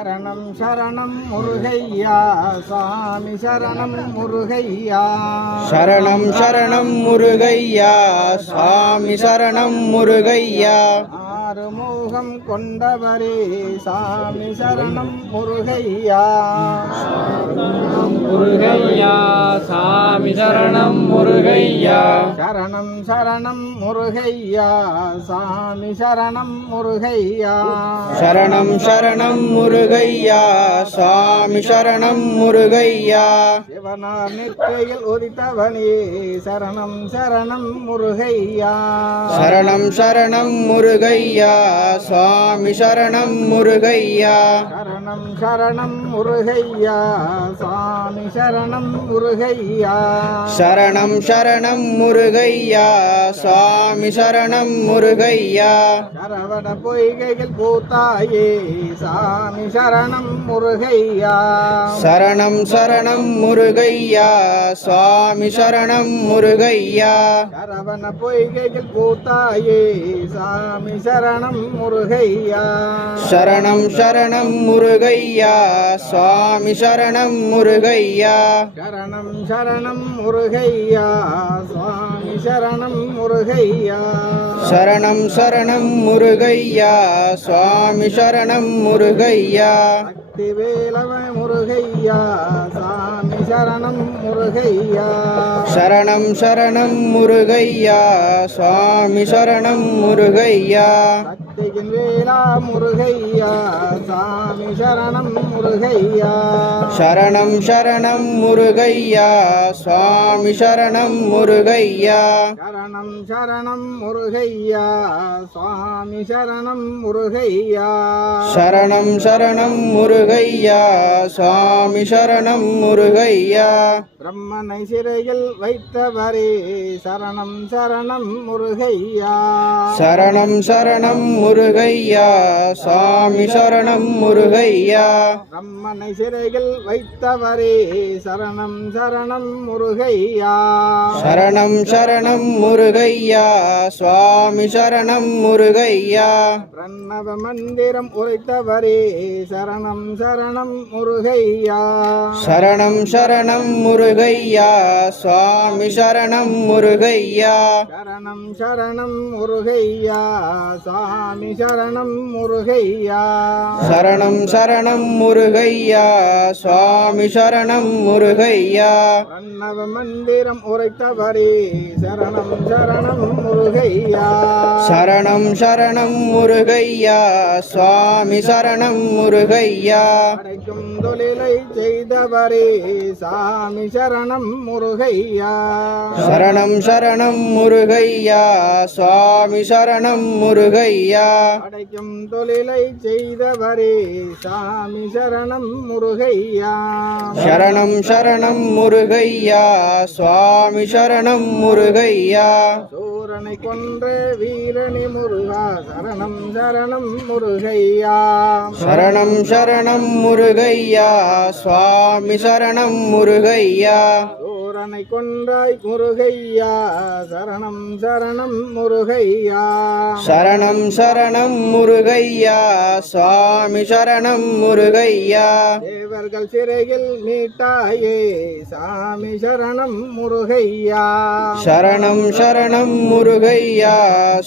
சரணம் சரணம் முருகையா சாமி சரணம் முருகையா. சரணம் சரணம் முருகையா சாமி சரணம் முருகையா. ஆறுமுகம் கொண்டவரே சாமி சரணம் முருகையா. முருகையா சாமி சரணம் முருகையா. சரணம் சரணம் முருகையா சாமி சரணம் முருகையா. சரணம் சரணம் முருகையா சாமி சரணம் முருகையா. சிவனார் நெற்றியில் உதித்தவனே சரணம் சரணம் முருகையா. சரணம் சரணம் முருகையா சுவாமி சரணம் முருகையா. சரணம் சரணம் முருகையா சாமி சரணம் முருகையா. சரணம் சரணம் முருகையா சுவாமி சரணம் முருகையா. சரவண பொய்கையில் பூத்தாயே சாமி சரணம் முருகையா. சரணம் சரணம் முருகையா சுவாமி சரணம் முருகையா. சரவண பொய்கையில் பூத்தாயே சாமி சரணம் முருகையா. சரணம் சரணம் முருகையா சுவாமி சரணம் முருகையா. சரணம் சரணம் முருகையா சுவாமி சரணம் முருகையா. சரணம் சரணம் முருகையா சுவாமி சரணம் முருகையா. சக்தி வேலவ முருகையா சாமி சரணம் முருகையா. சரணம் சரணம் முருகையா சுவாமி சரணம் முருகையா. சக்தியின் வேலா முருகையா சாமி சரணம் முருகையா. சரணம் சரணம் முருகையா சுவாமி சரணம் முருகையா. சரணம் சரணம் முருகையா சுவாமி சரணம் முருகையா. சரணம் சரணம் முருகையா சுவாமி சரணம் முருகையா. பிரம்மனை சிறையில் வைத்தவரே சரணம் சரணம் முருகையா. சரணம் சரணம் முருகையா சுவாமி சரணம் முருகையா. பிரம்மனை சிறையில் வைத்தவரே சரணம் சரணம் முருகையா. சரணம் சரணம் முருகையா சுவாமி சரணம் முருகையா. பிரணவ மந்திரம் உரைத்தவரே சரணம் சரணம் முருகையா. சரணம் சரணம் முருகையா சுவாமி சரணம் முருகையா. சரணம் சரணம் முருகையா சாமி சரணம் முருகையா. சரணம் சரணம் முருகையா சுவாமி சரணம் முருகையா. பிரணவ மந்திரம் உரைத்தவரே சரணம் சரணம் முருகையா. சரணம் சரணம் முருகையா சுவாமி சரணம் முருகையா. அடைக்கும் தொழிலை செய்தவரே சாமி சரணம் முருகையா. சரணம் சரணம் முருகையா சுவாமி சரணம் முருகையா. அடைக்கும் தொழிலை செய்தவரே சாமி சரணம் முருகையா. சரணம் சரணம் முருகையா சுவாமி சரணம் முருகையா. சூரனை கொன்ற வீரணி முருகா சரணம் சரணம் முருகையா. சரணம் சரணம் முருகையா சுவாமி சரணம் முருகையா. சூரனை கொன்றாய் முருகையா சரணம் சரணம் முருகையா. சரணம் சரணம் முருகையா சுவாமி சரணம் முருகையா. தேவர்கள் சிறையில் மீட்டாயே சாமி சரணம் முருகையா. சரணம் சரணம் முருகையா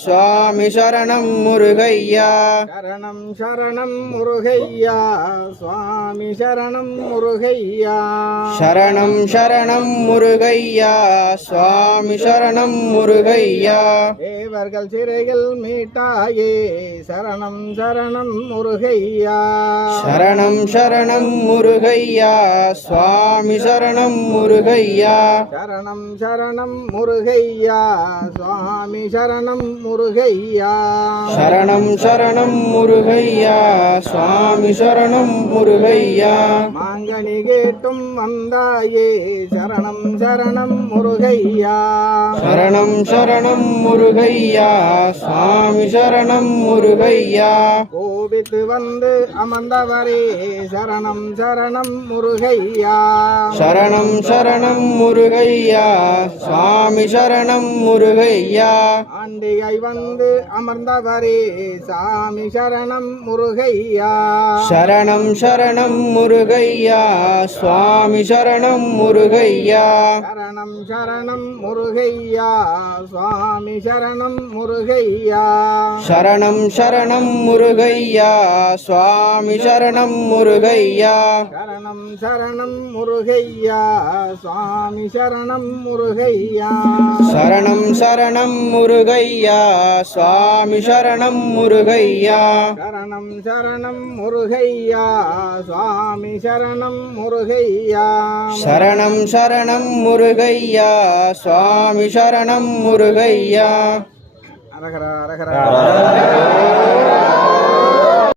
சுவாமி சரணம் முருகையா. சரணம் சரணம் முருகையா சுவாமி சரணம் முருகையா. சரணம் சரணம் முருகையா சுவாமி சரணம் முருகையா. தேவர்கள் சிறையில் மீட்டாயே சரணம் சரணம் முருகையா. சரணம் சரணம் முருகையா சுவாமி சரணம் முருகையா. சரணம் சரணம் முருகையா சுவாமி சரணம் முருகையா. சரணம் சரணம் முருகையா சுவாமி சரணம் முருகையா. மாங்கனி கேட்டும் வந்தாயே சரணம் சரணம் முருகையா சரணம் சரணம் முருகையா சுவாமி சரணம் முருகையா கோபித்து வந்து அமர்ந்தவரே சரணம் சரணம் முருகையா சரணம் சரணம் முருகையா சுவாமி சரணம் முருகையா ஆண்டிகை வந்து அமர்ந்தவரே சாமி சரணம் முருகையா சரணம் சரணம் முருகையா சுவாமி சரணம் முருகையா சரணம் சரணம் முருகையா சுவாமி சரணம் முருகையா சரணம் சரணம் முருகையா சுவாமி சரணம் முருகையா சரணம் சரணம் முருகையா சுவாமி சரணம் முருகையா சரணம் சரணம் முருகையா சுவாமி சரணம் முருகையா சரணம் சரணம் முருகையா சுவாமி சரணம் முருகையா சரணம் சரணம் முருகையா சுவாமி சரணம் முருகையா அரகரா அரகரா